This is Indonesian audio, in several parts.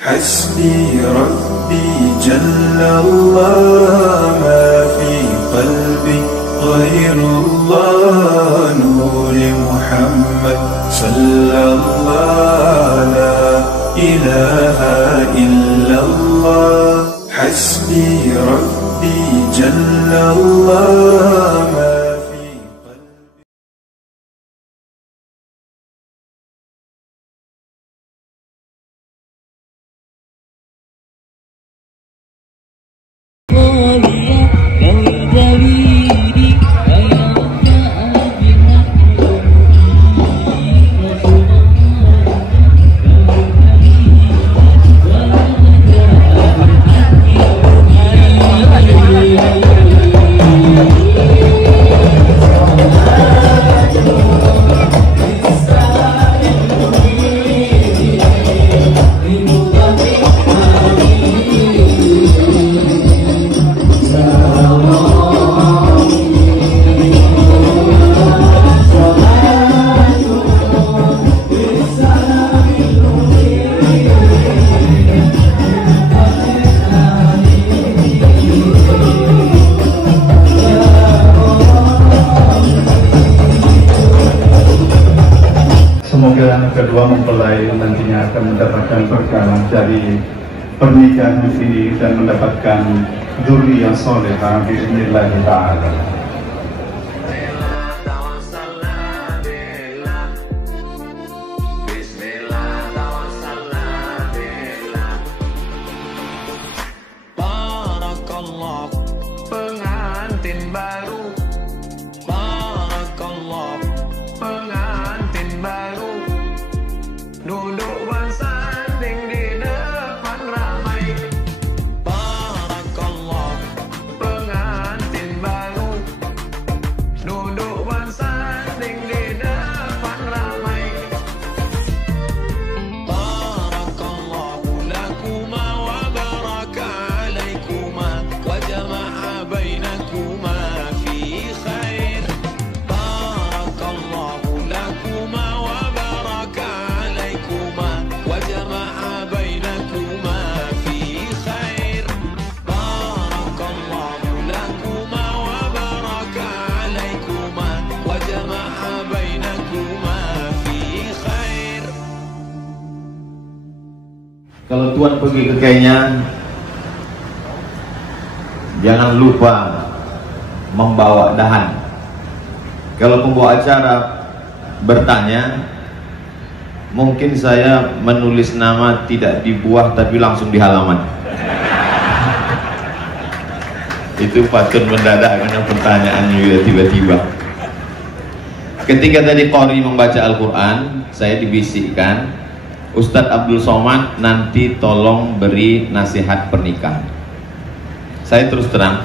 حسبي ربي جل الله ما في قلبي غير الله نور محمد صلى الله لا إله إلا الله حسبي ربي جل الله ما في قلبي. Semoga kedua mempelai nantinya akan mendapatkan berkah dari pernikahan ini dan mendapatkan dzurriyyah salihah bismillah ta'ala. Pengantin baru, barakallah, pengantin baru, duduk bersanding di depan ramai. Barakallah, pengantin baru, duduk bersanding di depan ramai. Barakallahu lakuma wa baraka alaikuma wa jama'a bainakuma fi khair. Barakallahu lakuma wa baraka alaikuma wa jama'a bainakuma fi khair. Barakallahu lakuma wa baraka alaikuma wa jama'a bainakuma fi khair. Kalau tuan pergi ke Kenya, jangan lupa membawa dahan. Kalau pembawa acara bertanya, mungkin saya menulis nama tidak di buah tapi langsung di halaman. Itu patut mendadak karena pertanyaannya juga tiba-tiba. Ketika tadi Qori membaca Al-Quran, saya dibisikkan, Ustadz Abdul Somad nanti tolong beri nasihat pernikahan. Saya terus terang,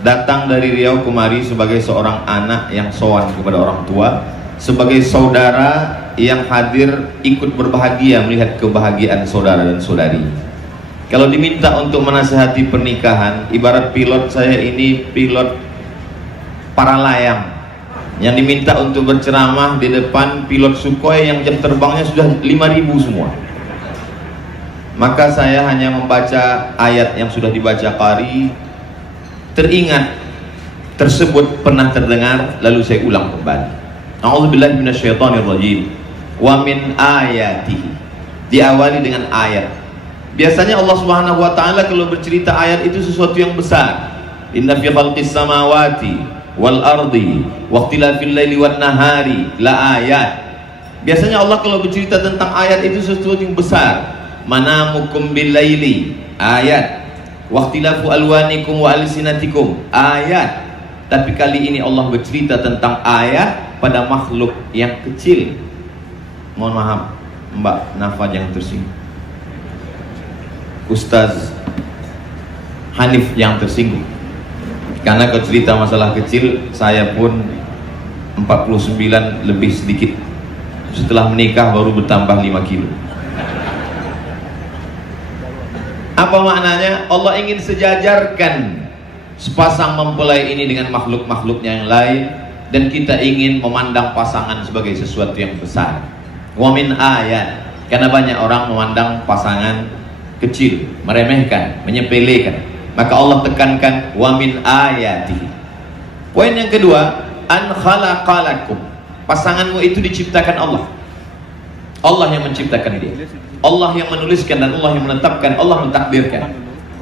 datang dari Riau kemari sebagai seorang anak yang sowan kepada orang tua, sebagai saudara yang hadir ikut berbahagia melihat kebahagiaan saudara dan saudari. Kalau diminta untuk menasihati pernikahan, ibarat pilot saya ini pilot para layang yang diminta untuk berceramah di depan pilot Sukhoi yang jam terbangnya sudah 5.000 semua. Maka saya hanya membaca ayat yang sudah dibaca Qari, teringat tersebut pernah terdengar, lalu saya ulang kembali. A'udzubillahi minasyaitonirrajim. Wa min ayatihi. Diawali dengan ayat. Biasanya Allah Subhanahu wa taala kalau bercerita ayat itu sesuatu yang besar. Inna fi khalqis samawati wal ardi waqtilafil laili wan nahari la ayat. Biasanya Allah kalau bercerita tentang ayat itu sesuatu yang besar. Manamukum bil laili ayat, waqtilafu alwanikum wa alsinatikum ayat. Tapi kali ini Allah bercerita tentang ayat pada makhluk yang kecil. Mohon maaf Mbak Nafa yang tersinggung, Ustaz Hanif yang tersinggung. Karena kalau cerita masalah kecil, saya pun 49 lebih sedikit. Setelah menikah baru bertambah 5 kilo. Apa maknanya? Allah ingin sejajarkan sepasang mempelai ini dengan makhluk-makhluknya yang lain, dan kita ingin memandang pasangan sebagai sesuatu yang besar. Wa min ayat, karena banyak orang memandang pasangan kecil, meremehkan, menyepelekan. Maka Allah tekankan wa min ayatihi. Poin yang kedua, an khalaqalakum. Pasanganmu itu diciptakan Allah. Allah yang menciptakan dia. Allah yang menuliskan dan Allah yang menetapkan, Allah mentakdirkan.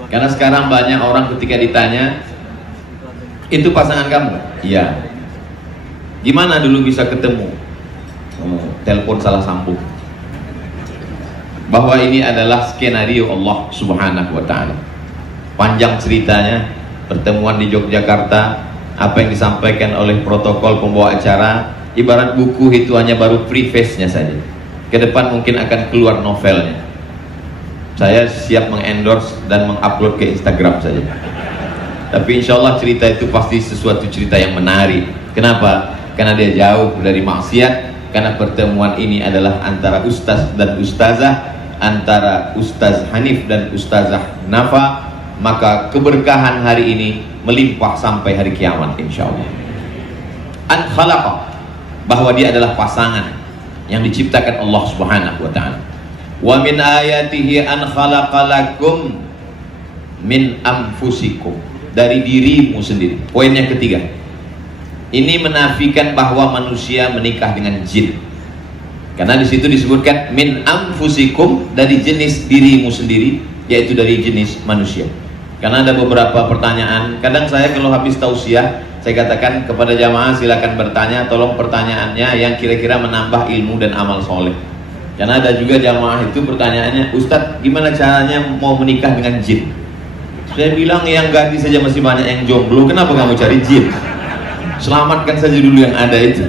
Karena sekarang banyak orang ketika ditanya, itu pasangan kamu? Iya. Gimana dulu bisa ketemu? Telepon salah sambung. Bahwa ini adalah skenario Allah Subhanahu wa ta'ala. Panjang ceritanya, pertemuan di Yogyakarta, apa yang disampaikan oleh protokol pembawa acara, ibarat buku itu hanya baru preface-nya saja. Ke depan mungkin akan keluar novelnya. Saya siap mengendorse dan mengupload ke Instagram saja. Tapi insya Allah cerita itu pasti sesuatu cerita yang menarik. Kenapa? Karena dia jauh dari maksiat. Karena pertemuan ini adalah antara ustaz dan ustazah, antara Ustaz Hanif dan Ustazah Nafa. Maka keberkahan hari ini melimpah sampai hari kiamat insya Allah. An khalaqa, bahwa dia adalah pasangan yang diciptakan Allah Subhanahu wa ta'ala. Wa min ayatihi an khalaqalakum min anfusikum, dari dirimu sendiri. Poin yang ketiga, ini menafikan bahwa manusia menikah dengan jin. Karena di situ disebutkan min anfusikum, dari jenis dirimu sendiri, yaitu dari jenis manusia. Karena ada beberapa pertanyaan, kadang saya kalau habis tausiah, saya katakan kepada jamaah silakan bertanya, tolong pertanyaannya yang kira-kira menambah ilmu dan amal soleh. Karena ada juga jamaah itu pertanyaannya, Ustadz gimana caranya mau menikah dengan jin? Saya bilang yang gadis saja masih banyak yang jomblo, kenapa kamu cari jin? Selamatkan saja dulu yang ada itu.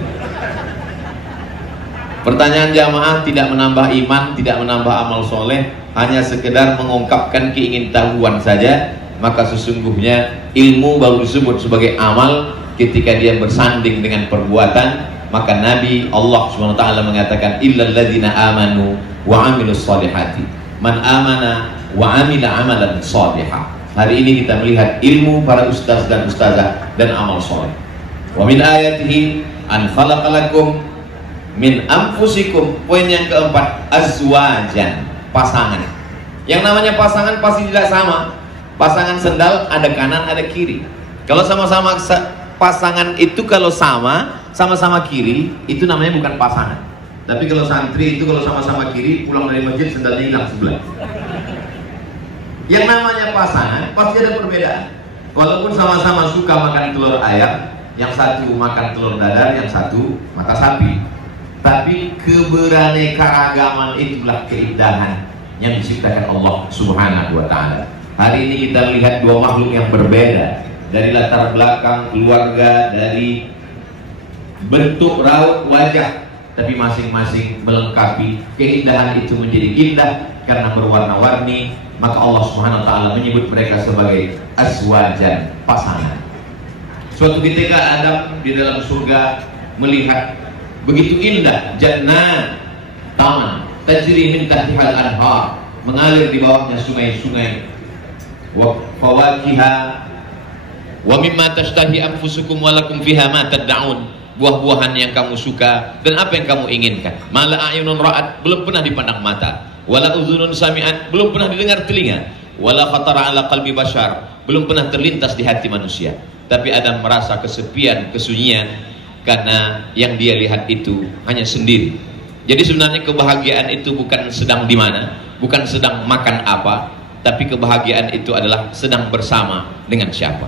Pertanyaan jamaah tidak menambah iman, tidak menambah amal soleh, hanya sekedar mengungkapkan keingintahuan saja. Maka sesungguhnya ilmu baru disebut sebagai amal ketika dia bersanding dengan perbuatan. Maka Nabi Allah SWT mengatakan illal ladzina amanu wa amilus solihati, man amana wa amila amalan solihah. Hari ini kita melihat ilmu para ustaz dan ustazah dan amal soleh. Wa min ayatihi an khalaqalakum min anfusikum. Poin yang keempat, azwajan, pasangan. Yang namanya pasangan pasti tidak sama. Pasangan sendal ada kanan ada kiri. Kalau sama-sama pasangan itu kalau sama-sama kiri, itu namanya bukan pasangan. Tapi kalau santri itu kalau sama-sama kiri, pulang dari masjid sendalnya hilang sebelah. Yang namanya pasangan pasti ada perbedaan. Walaupun sama-sama suka makan telur ayam, yang satu makan telur dadar, yang satu mata sapi. Tapi keberaneka-ragaman itulah keindahan yang diciptakan Allah Subhanahu wa ta'ala. Hari ini kita melihat dua makhluk yang berbeda, dari latar belakang keluarga, dari bentuk raut wajah, tapi masing-masing melengkapi. Keindahan itu menjadi indah karena berwarna-warni. Maka Allah Subhanahu wa ta'ala menyebut mereka sebagai azwajan, pasangan. Suatu ketika Adam di dalam surga melihat begitu indah jannah, taman tajri min tahtihal anhar, mengalir di bawahnya sungai-sungai, wa fawakiha wa mimma tashtahi anfusukum wa lakum fiha ma tad'un, buah-buahan yang kamu suka dan apa yang kamu inginkan. Mala a'yunun ra'at, belum pernah dipandang mata, wala udhunun sami'at, belum pernah didengar telinga, wala khatara ala qalbi bashar, belum pernah terlintas di hati manusia. Tapi Adam merasa kesepian, kesunyian, karena yang dia lihat itu hanya sendiri. Jadi sebenarnya kebahagiaan itu bukan sedang di mana, bukan sedang makan apa, tapi kebahagiaan itu adalah sedang bersama dengan siapa.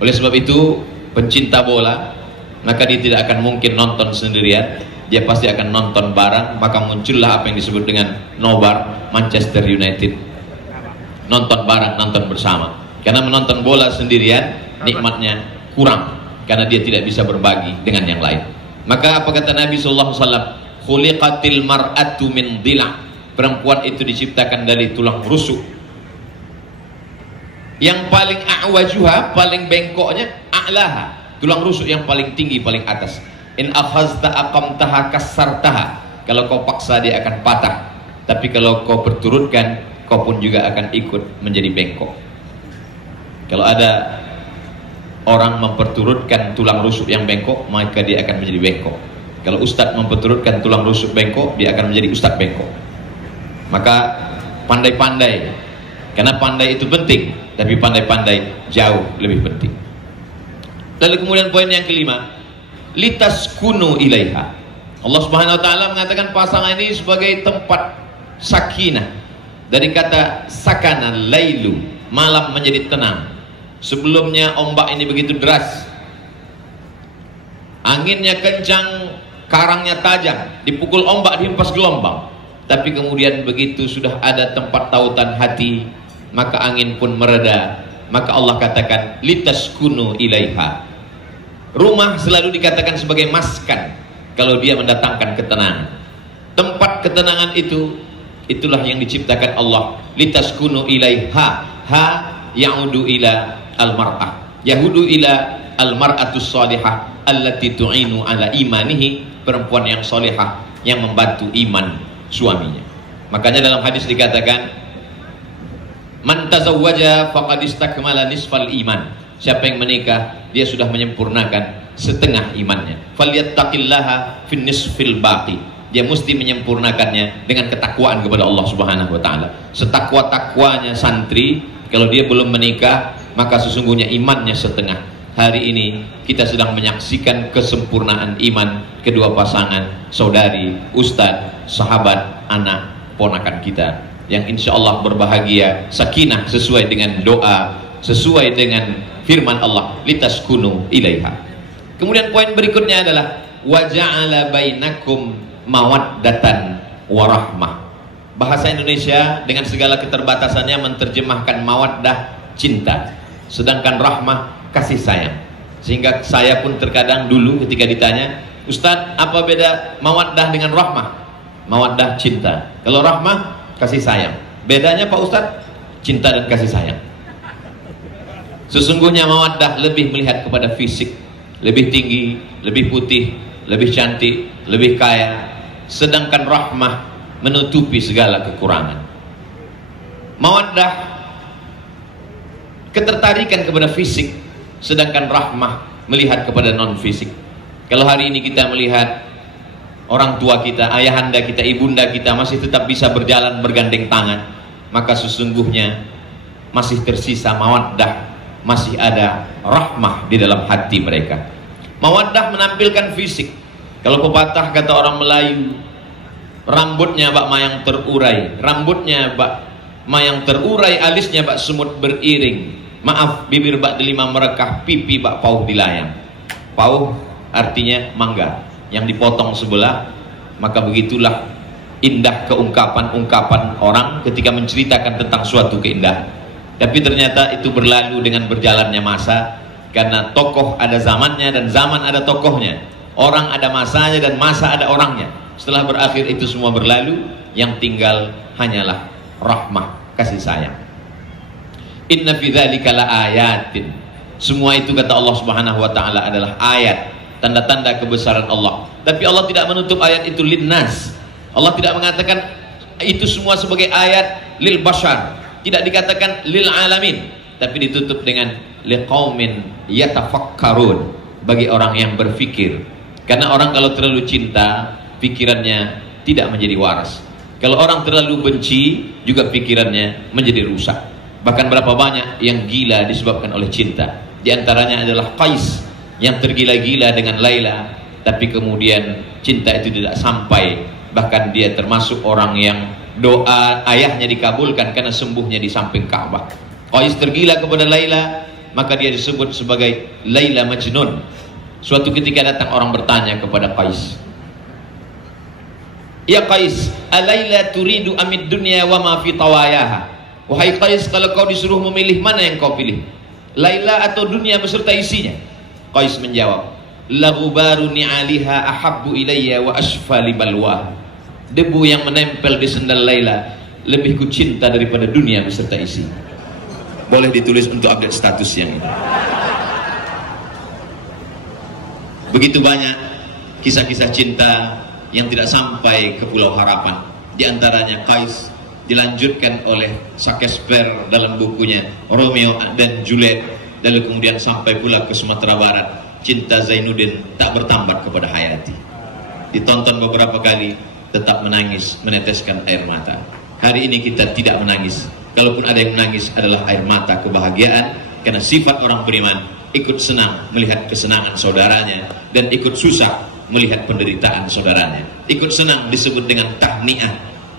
Oleh sebab itu, pencinta bola, maka dia tidak akan mungkin nonton sendirian, dia pasti akan nonton bareng. Maka muncullah apa yang disebut dengan nobar Manchester United, nonton bareng, nonton bersama. Karena menonton bola sendirian nikmatnya kurang, karena dia tidak bisa berbagi dengan yang lain. Maka apa kata Nabi SAW? Khuliqatil mar'atu min dhila', perempuan itu diciptakan dari tulang rusuk. Yang paling a'wajuha, paling bengkoknya, a'laha, tulang rusuk yang paling tinggi, paling atas. In akhazta aqamtaha kassartaha, kalau kau paksa dia akan patah, tapi kalau kau berturutkan, kau pun juga akan ikut menjadi bengkok. Kalau ada orang memperturutkan tulang rusuk yang bengkok, maka dia akan menjadi bengkok. Kalau ustadz memperturutkan tulang rusuk bengkok, dia akan menjadi ustadz bengkok. Maka pandai-pandai Karena pandai itu penting, tapi pandai-pandai jauh lebih penting. Lalu kemudian poin yang kelima, litaskunu ilaiha. Allah Subhanahu wa taala mengatakan pasangan ini sebagai tempat sakinah. Dari kata sakana lailu, malam menjadi tenang. Sebelumnya ombak ini begitu deras, anginnya kencang, karangnya tajam, dipukul ombak, dihempas gelombang. Tapi kemudian begitu sudah ada tempat tautan hati, maka angin pun mereda. Maka Allah katakan litaskunu ilaiha. Rumah selalu dikatakan sebagai maskan kalau dia mendatangkan ketenangan. Tempat ketenangan itu, itulah yang diciptakan Allah. Litaskunu ilaiha. Ha ya'udu ila al-mar'ah, yahudu ila al-mar'atus salihah allati tu'inu ala imanihi, perempuan yang salihah yang membantu iman suaminya. Makanya dalam hadis dikatakan man tazawwaja faqad istakmala nisfal iman. Siapa yang menikah, dia sudah menyempurnakan setengah imannya. Falyattaqillaha fin nisfil baqi. Dia mesti menyempurnakannya dengan ketakwaan kepada Allah Subhanahu wa taala. Setakwa-takwanya santri, kalau dia belum menikah, maka sesungguhnya imannya setengah. Hari ini kita sedang menyaksikan kesempurnaan iman kedua pasangan, saudari, ustadz, sahabat, anak, ponakan kita, yang insya Allah berbahagia, sakinah sesuai dengan doa, sesuai dengan firman Allah, litaskunu ilaiha. Kemudian poin berikutnya adalah waja'ala bainakum mawaddatan warahmah. Bahasa Indonesia dengan segala keterbatasannya menerjemahkan mawaddah cinta, sedangkan rahmah kasih sayang. Sehingga saya pun terkadang dulu ketika ditanya, Ustadz, apa beda mawaddah dengan rahmah? Mawaddah cinta, kalau rahmah kasih sayang. Bedanya Pak Ustadz? Cinta dan kasih sayang. Sesungguhnya mawaddah lebih melihat kepada fisik, lebih tinggi, lebih putih, lebih cantik, lebih kaya. Sedangkan rahmah menutupi segala kekurangan. Mawaddah ketertarikan kepada fisik, sedangkan rahmah melihat kepada non fisik. Kalau hari ini kita melihat orang tua kita, ayahanda kita, ibunda kita masih tetap bisa berjalan bergandeng tangan, maka sesungguhnya masih tersisa mawaddah, masih ada rahmah di dalam hati mereka. Mawaddah menampilkan fisik. Kalau pepatah kata orang Melayu, rambutnya bak mayang terurai, rambutnya bak mayang terurai, alisnya bak semut beriring. Maaf, bibir bak delima merekah, pipi bak pauh dilayang. Pauh artinya mangga yang dipotong sebelah. Maka begitulah indah keungkapan-ungkapan orang ketika menceritakan tentang suatu keindahan. Tapi ternyata itu berlalu dengan berjalannya masa, karena tokoh ada zamannya dan zaman ada tokohnya. Orang ada masanya dan masa ada orangnya. Setelah berakhir itu semua berlalu, yang tinggal hanyalah rahmah, kasih sayang. Inna fi dzalika laayatin. Semua itu kata Allah Subhanahu wa taala adalah ayat, tanda-tanda kebesaran Allah. Tapi Allah tidak menutup ayat itu linnas. Allah tidak mengatakan itu semua sebagai ayat lil bashar, tidak dikatakan lil alamin, tapi ditutup dengan liqaumin yatafakkarun, bagi orang yang berfikir. Karena orang kalau terlalu cinta, pikirannya tidak menjadi waras. Kalau orang terlalu benci, juga pikirannya menjadi rusak. Bahkan berapa banyak yang gila disebabkan oleh cinta. Di antaranya adalah Qais yang tergila-gila dengan Laila, tapi kemudian cinta itu tidak sampai. Bahkan dia termasuk orang yang doa ayahnya dikabulkan karena sembuhnya di samping Ka'bah. Qais tergila kepada Laila, maka dia disebut sebagai Laila Majnun. Suatu ketika datang orang bertanya kepada Qais, "Ya Qais, alaila turidu amid dunya wa ma fi tawayaha?" Wahai Qais, kalau kau disuruh memilih, mana yang kau pilih? Laila atau dunia beserta isinya? Qais menjawab, "La ghubaru ni'aliha ahabbu ilayya wa asfa li balwa." Debu yang menempel di sendal Laila lebih ku cinta daripada dunia beserta isinya. Boleh ditulis untuk update status yang ini. Begitu banyak kisah-kisah cinta yang tidak sampai ke Pulau Harapan. Di antaranya Qais dilanjutkan oleh Shakespeare dalam bukunya Romeo dan Juliet, lalu kemudian sampai pula ke Sumatera Barat. Cinta Zainuddin tak bertambat kepada Hayati. Ditonton beberapa kali, tetap menangis, meneteskan air mata. Hari ini kita tidak menangis, Kalaupun ada yang menangis adalah air mata kebahagiaan, karena sifat orang beriman ikut senang melihat kesenangan saudaranya dan ikut susah melihat penderitaan saudaranya. Ikut senang disebut dengan tahniah,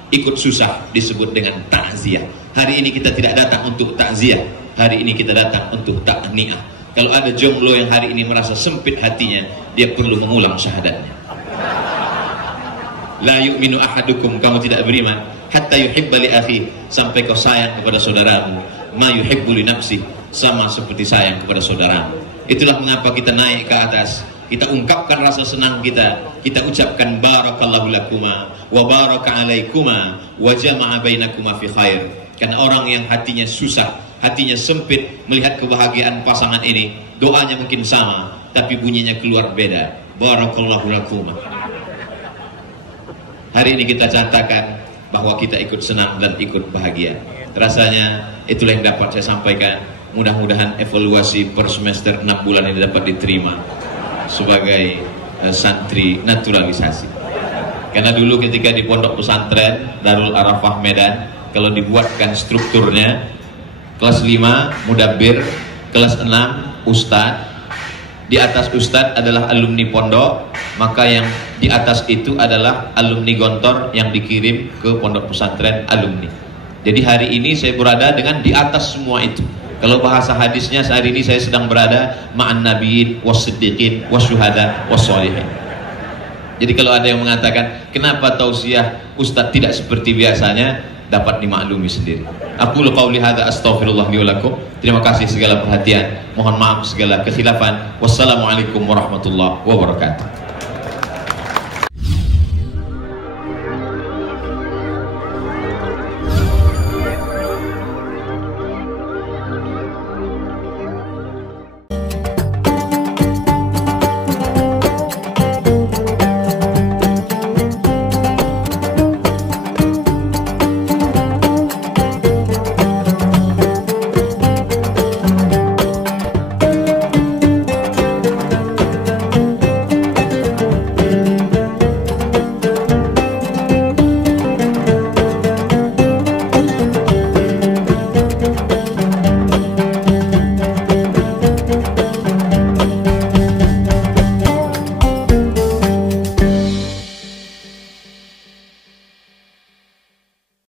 ikut susah disebut dengan takziah. Hari ini kita tidak datang untuk takziah, hari ini kita datang untuk tahniah. Kalau ada jomblo yang hari ini merasa sempit hatinya, dia perlu mengulang syahadatnya. La yu'minu ahadukum, kamu tidak beriman hatta yuhibba li akhi, sampai kau sayang kepada saudaramu ma yuhibbu li nafsi, sama seperti sayang kepada saudaramu. Itulah mengapa kita naik ke atas, kita ungkapkan rasa senang kita ucapkan barakallahu lakuma wa baraka alaikuma wa jama'a bainakuma fi khair. Karena orang yang hatinya susah, hatinya sempit melihat kebahagiaan pasangan ini, doanya mungkin sama tapi bunyinya keluar beda. Barakallahu lakuma. Hari ini kita catatkan bahwa kita ikut senang dan ikut bahagia. Rasanya itulah yang dapat saya sampaikan. Mudah-mudahan evaluasi per semester 6 bulan ini dapat diterima sebagai santri naturalisasi. Karena dulu ketika di pondok pesantren Darul Arafah Medan, kalau dibuatkan strukturnya, kelas 5 mudabbir, kelas 6 ustadz, di atas ustadz adalah alumni pondok, maka yang di atas itu adalah alumni gontor yang dikirim ke pondok pesantren alumni. Jadi hari ini saya berada dengan di atas semua itu. Kalau bahasa hadisnya, hari ini saya sedang berada ma'an nabiyyin was-siddiqin wasyuhada was-sholihin. Jadi kalau ada yang mengatakan kenapa tausiah ustadz tidak seperti biasanya, dapat dimaklumi sendiri. Aku qauli hadza astaghfirullah li wa lakum. Terima kasih segala perhatian. Mohon maaf segala kekhilafan. Wassalamualaikum warahmatullahi wabarakatuh.